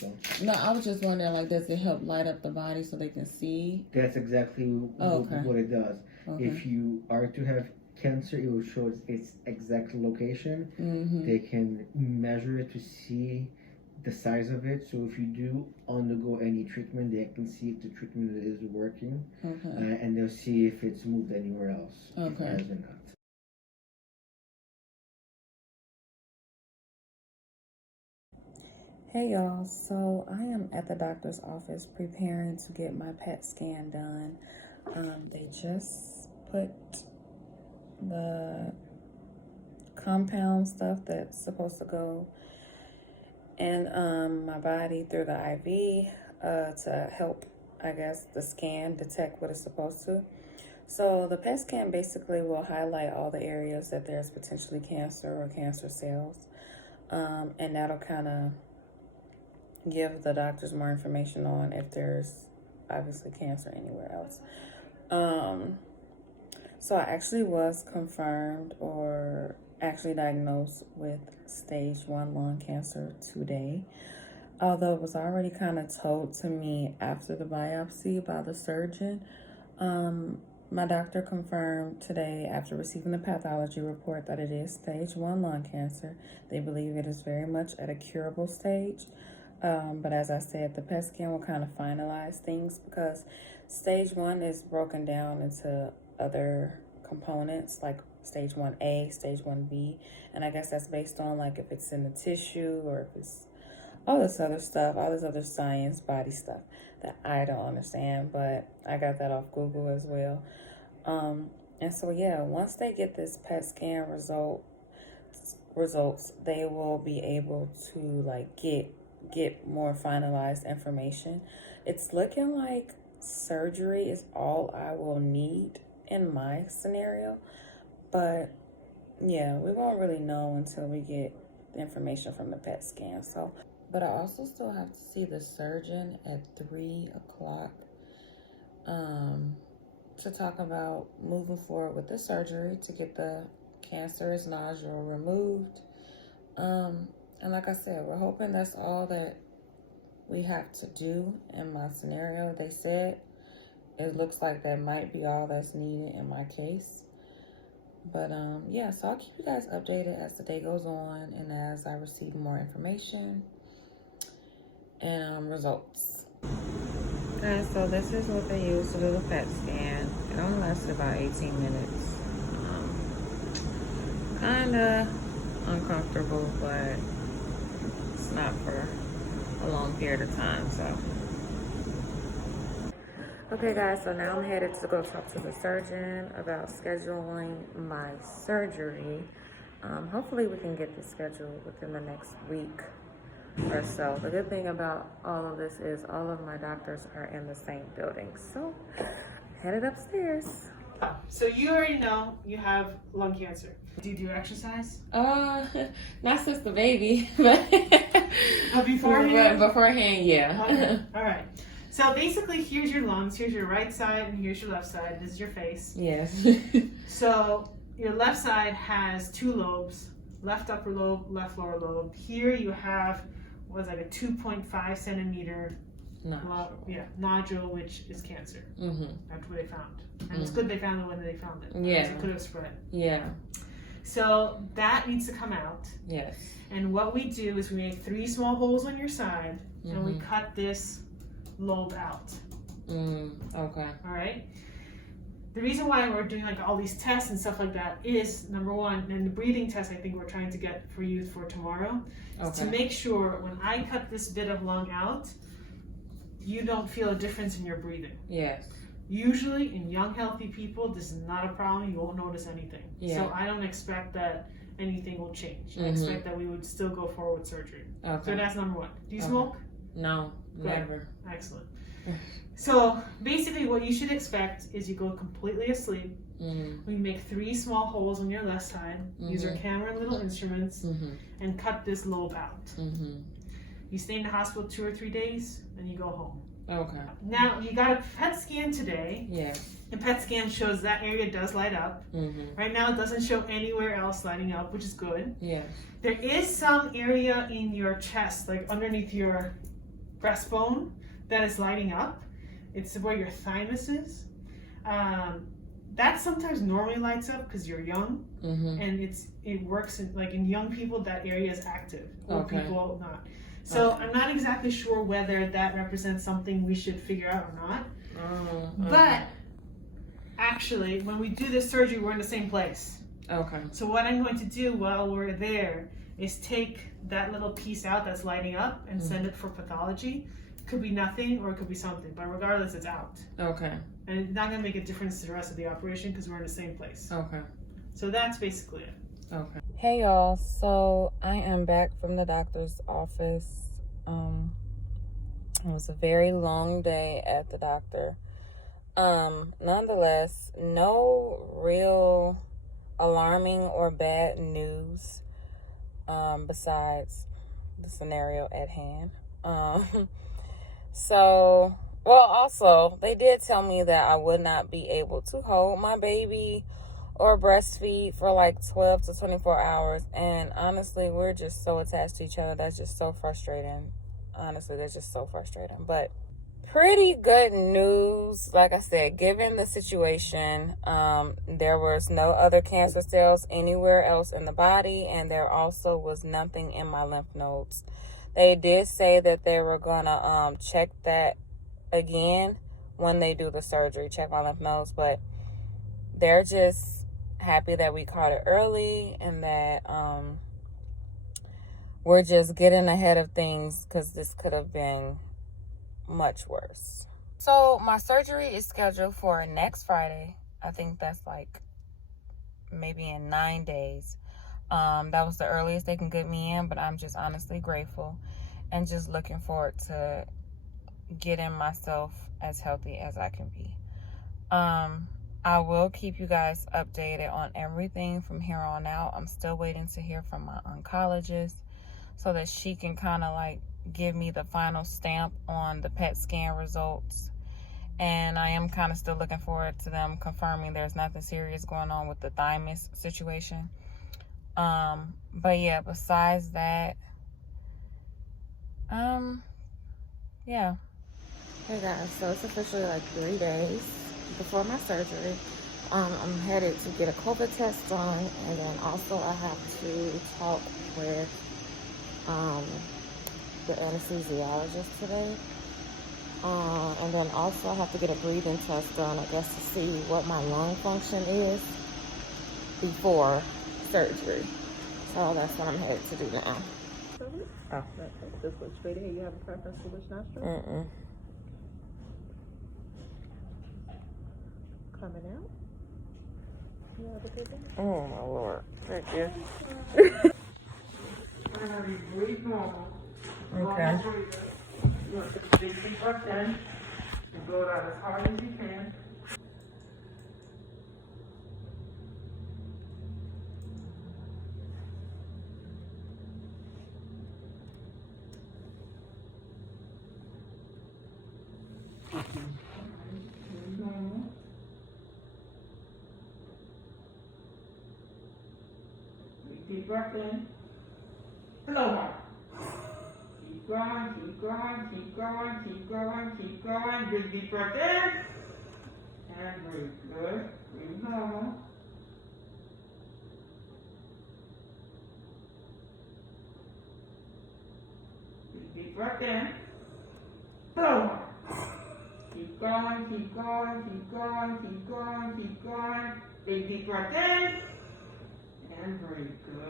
so. No, I was just wondering, like, does it help light up the body so they can see? That's exactly what it does. Okay. If you are to have cancer, it will show its exact location. They can measure it to see the size of it. So if you do undergo any treatment, they can see if the treatment is working. And they'll see if it's moved anywhere else. If it has or not. Hey y'all, so I am at the doctor's office preparing to get my PET scan done. They just put the compound stuff that's supposed to go in my body through the IV to help, I guess, the scan detect what it's supposed to. So the PET scan basically will highlight all the areas that there's potentially cancer or cancer cells, and that'll kind of give the doctors more information on if there's obviously cancer anywhere else. So I actually was confirmed or actually diagnosed with stage 1 lung cancer today, although it was already kind of told to me after the biopsy by the surgeon. My doctor confirmed today after receiving the pathology report that it is stage 1 lung cancer. They believe it is very much at a curable stage. But as I said, the PET scan will kind of finalize things because stage 1 is broken down into other components like stage 1A, stage 1B. And I guess that's based on like if it's in the tissue or if it's all this other stuff, all this other science, body stuff that I don't understand. But I got that off Google as well. And so, yeah, once they get this PET scan results, they will be able to like get more finalized information. It's looking like surgery is all I will need in my scenario, but yeah, we won't really know until we get the information from the PET scan. So, but I also still have to see the surgeon at 3 o'clock to talk about moving forward with the surgery to get the cancerous nodule removed. And like I said, we're hoping that's all that we have to do in my scenario. They said it looks like that might be all that's needed in my case. But yeah, so I'll keep you guys updated as the day goes on and as I receive more information and results. Okay, so this is what they use to do the PET scan. It only lasted about 18 minutes. Kinda uncomfortable, but it's not for a long period of time. So okay guys, so now I'm headed to go talk to the surgeon about scheduling my surgery. Hopefully we can get this scheduled within the next week or so. The good thing about all of this is all of my doctors are in the same building. So headed upstairs. So you already know you have lung cancer. Do you do exercise? Not since the baby, but beforehand? Beforehand, yeah. Okay. All right. So basically, here's your lungs, here's your right side, and here's your left side. This is your face. Yes. So your left side has 2 lobes, left upper lobe, left lower lobe. Here you have what's like a 2.5 centimeter nodule, which is cancer. That's what they found. And it's good they found it when they found it. Yeah. It could have spread. Yeah. So that needs to come out. Yes. And what we do is we make 3 small holes on your side, and we cut this lobe out. Okay. All right. The reason why we're doing like all these tests and stuff like that is number 1, and the breathing test I think we're trying to get for you for tomorrow, is to make sure when I cut this bit of lung out, you don't feel a difference in your breathing. Yes. Usually in young healthy people, this is not a problem. You won't notice anything. Yeah. So I don't expect that anything will change. I expect that we would still go forward with surgery. Okay. So that's number 1. Do you smoke? No, never. Excellent. So basically what you should expect is you go completely asleep. We make 3 small holes on your left side, use our camera and little instruments, and cut this lobe out. You stay in the hospital 2 or 3 days, and you go home. Okay. Now, you got a PET scan today. Yeah. The PET scan shows that area does light up. Right now, it doesn't show anywhere else lighting up, which is good. Yeah. There is some area in your chest, like underneath your breastbone that is lighting up. It's where your thymus is. That sometimes normally lights up because you're young, and it works in young people. That area is active, or people not. So I'm not exactly sure whether that represents something we should figure out or not. But actually, when we do this surgery, we're in the same place. Okay. So what I'm going to do while we're there is take that little piece out that's lighting up and send it for pathology. Could be nothing or it could be something, but regardless, it's out. Okay. And it's not going to make a difference to the rest of the operation because we're in the same place. Okay. So that's basically it. Okay. Hey y'all, so I am back from the doctor's office. It was a very long day at the doctor. Nonetheless, no real alarming or bad news besides the scenario at hand. So, well, also, they did tell me that I would not be able to hold my baby or breastfeed for like 12 to 24 hours. And honestly, we're just so attached to each other. That's just so frustrating. Honestly, that's just so frustrating. But pretty good news. Like I said, given the situation, there was no other cancer cells anywhere else in the body. And there also was nothing in my lymph nodes. They did say that they were going to check that again when they do the surgery, check my lymph nodes. But they're just happy that we caught it early and that we're just getting ahead of things because this could have been much worse. So my surgery is scheduled for next Friday. I think that's like maybe in 9 days. That was the earliest they can get me in, but I'm just honestly grateful and just looking forward to getting myself as healthy as I can be. I will keep you guys updated on everything from here on out. I'm still waiting to hear from my oncologist so that she can kind of like give me the final stamp on the PET scan results. And I am kind of still looking forward to them confirming there's nothing serious going on with the thymus situation. But yeah, besides that, yeah. Hey guys, so it's officially like 3 days before my surgery. I'm headed to get a COVID test done, and then also I have to talk with the anesthesiologist today. And then also I have to get a breathing test done, I guess, to see what my lung function is before surgery. So that's what I'm headed to do now. Oh. Just look straight ahead. You have a preference for which nostril? Coming out. You have a good day? Oh my Lord. Thank you. Breathe normal. Okay. You want to take a deep breath in and blow it out as hard as you can. Deep breath in. Slow one. Keep going, keep going, keep going, keep going, keep going. Big deep breath in. And breathe. Good. Breathe normal. Big deep breath in. Slow one. Keep going, keep going, keep going, keep going, keep going. Big deep breath in. And breathe. Good.